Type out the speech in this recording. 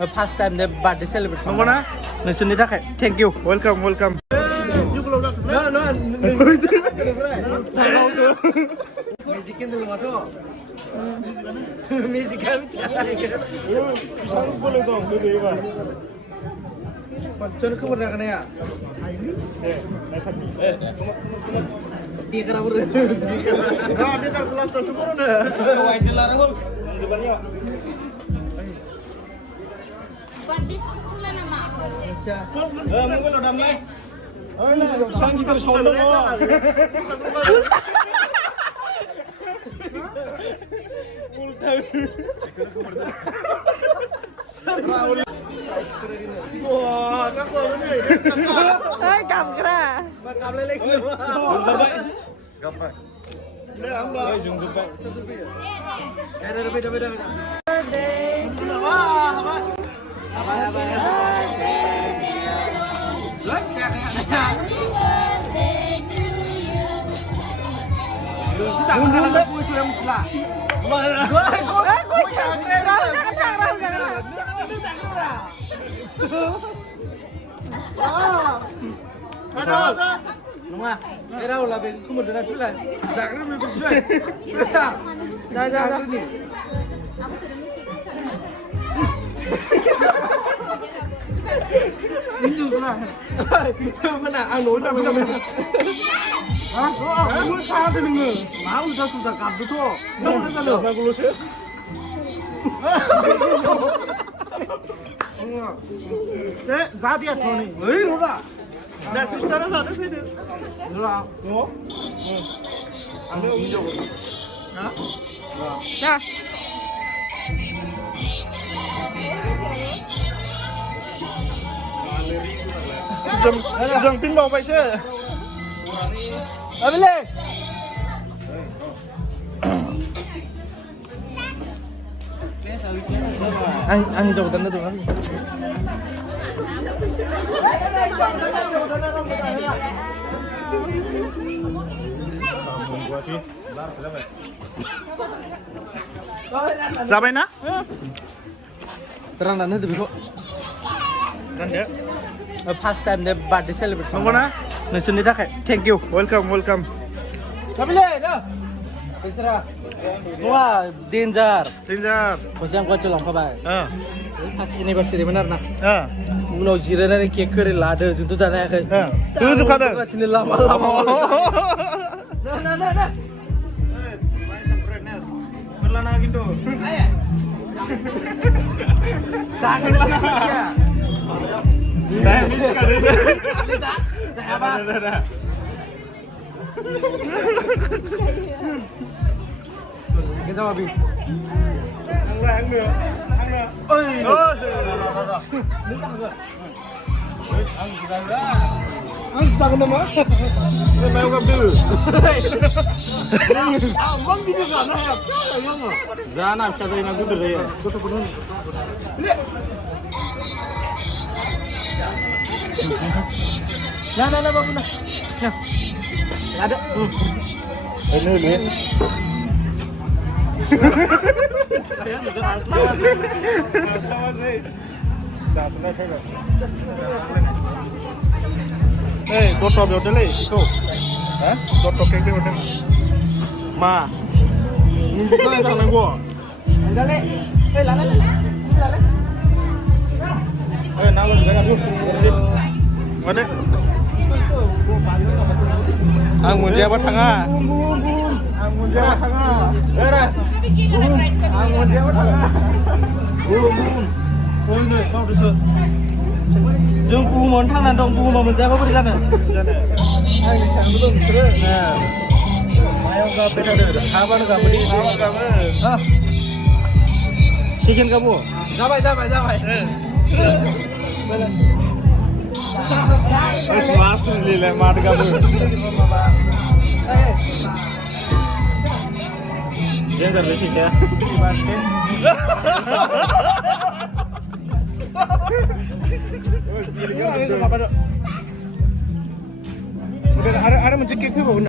First time दे birthday celebrate नंगौ ना नोंसोरनि थाखाय thank you welcome welcome magic candle माथ' मेजिकआ मिथिया बिसां बोलो दं गोदो एबार खनसेनो खबर जागोन या देगाराबो देगार क्लासआवसो बर'नो वाइट लारागौ जोबानिया अच्छा मबाइलाव दामलाय बिसां गिदिर साउन्ड दङ उल्टा wah kan kalau ini Cầm kira. Cầm lên lên. Gặp vậy. Đây ăn đâu? Dùng giúp vậy. Đây đây đây đây. Đúng à? Cái đâu là về không một đứa nào chút này. Dạng nó mới có chuyện. Rồi rồi rồi. Nhìn rồi. Cái nào ăn nổi ra bây giờ mình. Hả? Muốn tha thì mình máu cho chúng ta cầm được thôi. Đâu nó ra được. Nào cô lúa Đấy, giá tiền thôi này. Ấy đúng rồi. Nè, sister nó ra đấy đi. Đúng rồi. Đúng. Ăn được nhiều. Hả? Rồi. Dừng pin bầu vậy chứ. Ở bên lên. Anh dầu tấn nó được lắm. Siapa nak? Terang dan itu kok. Kan dia. First time deh birthday celebrate. Nunggu na? Nunggu dah kayak. Thank you. Welcome, welcome. Tapi le, dah. Besar. Wah, danger. Sinjar. Macam kau celang kau bay. First anniversary benar nak. Uno jiran ni cake kiri lada, juntu sana ya. Tu juga ada. Sini lama lama. Nah. Berlana gitu. Jangan lama ya. Nah, ini sekali. Saya apa? Kita apa bi? Ăn nữa. Ôi. Ăn sang nama? Mau gặp được. Vâng đi được rồi này. Ra nào cho đây nó cứ được rồi. Nah, bagus nah. Nah. Ada. Ini ni. Hey, toto hotel itu. Hah? Toto keke hotel. Ma. Ini kita yang tangan gua. Dale. Lala. Nama juga kan. Mana? Anggun dia buat tengah. Anggun dia buat tengah. Ada. Anggun dia buat tengah. Ôi người, mau được chưa? Dương cu món thằng đàn đồng cu mà mình ra có đi ra này. Anh sáng belum seret. Nah. Ayo ke beda deh. Kapan kamu di? Kamu kamu. Hah? Sikin kamu. Sampai. Kelas ni lah mat kamu. Dia tak bersih ya. Ada mencekik tu.